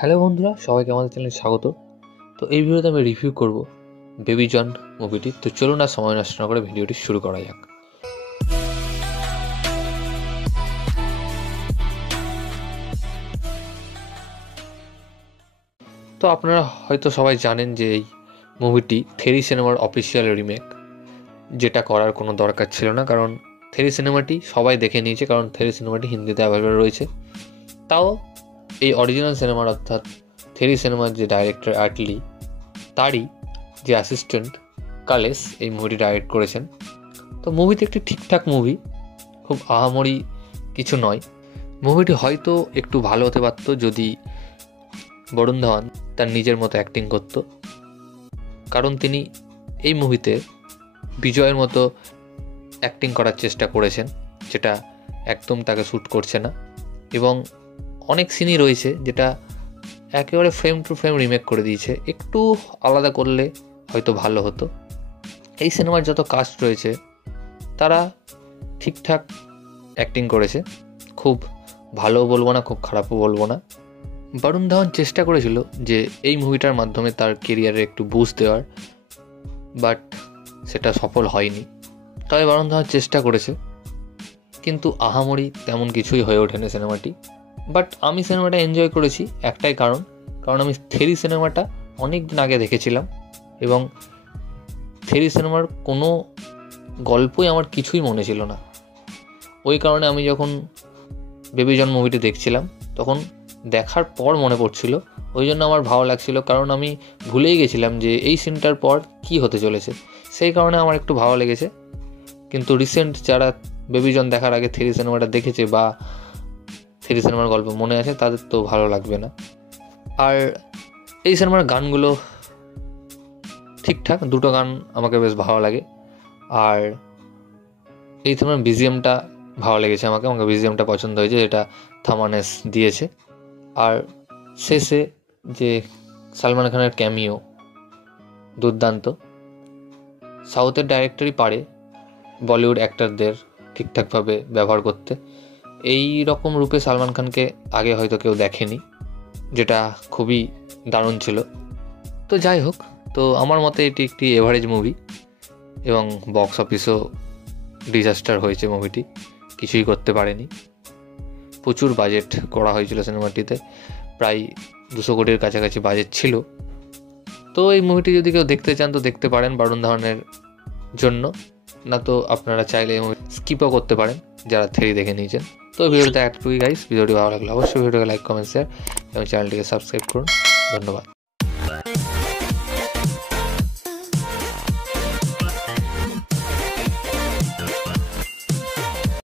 Hello বন্ধুরা, সবাইকে আমাদের চ্যানেলে স্বাগত। তো এই ভিডিওতে আমি রিভিউ করব বেবি জন মুভিটি। তো চলুন আর সময় নষ্ট না করে ভিডিওটি শুরু করা যাক। তো আপনারা হয়তো সবাই জানেন যে এই মুভিটি থেরি সিনেমার অফিসিয়াল রিমেক, যেটা করার কোনো দরকার ছিল না, কারণ থেরি সিনেমাটি সবাই দেখে নিয়েছে, কারণ থেরি সিনেমাটি হিন্দিতে অ্যাভেলেবল রয়েছে। তাও এই অরিজিনাল সিনেমার অর্থাৎ থেরি সিনেমার যে ডাইরেক্টর আটলি, তারই যে অ্যাসিস্ট্যান্ট কালেস এই মুভিটি ডাইরেক্ট করেছেন। তো মুভিটি একটি ঠিকঠাক মুভি, খুব আহামরি কিছু নয়। মুভিটি হয়তো একটু ভালো হতে পারত যদি বরুণ ধাওয়ান তার নিজের মতো অ্যাক্টিং করত, কারণ তিনি এই মুভিতে বিজয়ের মতো অ্যাক্টিং করার চেষ্টা করেছেন, যেটা একদম তাকে শ্যুট করছে না। এবং অনেক সিনই রয়েছে যেটা একেবারে ফ্রেম টু ফ্রেম রিমেক করে দিয়েছে। একটু আলাদা করলে হয়তো ভালো হতো। এই সিনেমার যত কাস্ট রয়েছে তারা ঠিকঠাক অ্যাক্টিং করেছে, খুব ভালোও বলবো না, খুব খারাপও বলবো না। বরুণ ধাওয়ান চেষ্টা করেছিল যে এই মুভিটার মাধ্যমে তার কেরিয়ারে একটু বুস্ট দেওয়ার, বাট সেটা সফল হয়নি। তবে বরুণ ধাওয়ান চেষ্টা করেছে, কিন্তু আহামরি তেমন কিছুই হয়ে ওঠেনি সিনেমাটি। বাট আমি সিনেমাটা এনজয় করেছি একটাই কারণ আমি থেরি সিনেমাটা অনেক দিন আগে দেখেছিলাম এবং থেরি সিনেমার কোনো গল্পই আমার কিছুই মনে ছিল না। ওই কারণে আমি যখন বেবি জন মুভিটি দেখছিলাম তখন দেখার পর মনে পড়ছিল, ওই জন্য আমার ভালো লাগছিল, কারণ আমি ভুলেই গেছিলাম যে এই সিনটার পর কি হতে চলেছে। সেই কারণে আমার একটু ভালো লেগেছে। কিন্তু রিসেন্ট যারা বেবি জন দেখার আগে থেরি সিনেমাটা দেখেছে বা থেরি সিনেমার গল্প মনে আছে, তাদের তো ভালো লাগবে না। আর এই সিনেমার গানগুলো ঠিকঠাক, দুটো গান আমাকে বেশ ভালো লাগে। আর এই সিনেমার বিজিএমটা ভালো লেগেছে, আমাকে বিজিএমটা পছন্দ হয়েছে, যেটা থামানেস দিয়েছে। আর শেষে যে সালমান খানের ক্যামিও দুর্দান্ত। সাউথের ডাইরেক্টরই পারে বলিউড অ্যাক্টরদের ঠিকঠাকভাবে ব্যবহার করতে। এই রকম রূপে সালমান খানকে আগে হয়তো কেউ দেখেনি, যেটা খুবই দারুণ ছিল। তো যাই হোক, তো আমার মতে এটি একটি এভারেজ মুভি এবং বক্স অফিসও ডিজাস্টার হয়েছে মুভিটি, কিছুই করতে পারেনি। প্রচুর বাজেট করা হয়েছিল সিনেমাটিতে, প্রায় 200 কোটির কাছাকাছি বাজেট ছিল। তো এই মুভিটি যদি কেউ দেখতে চান তো দেখতে পারেন বরুণ ধাওয়ানের জন্য, না তো আপনারা চাইলে এই মুভি স্কিপও করতে পারেন যারা থেরি দেখে নিয়েছেন। তো ভিডিওটা একটুই গাইস, ভিডিওটি ভালো লাগলে অবশ্যই ভিডিওকে লাইক, কমেন্ট, শেয়ার এবং চ্যানেলটিকে সাবস্ক্রাইব করুন। ধন্যবাদ।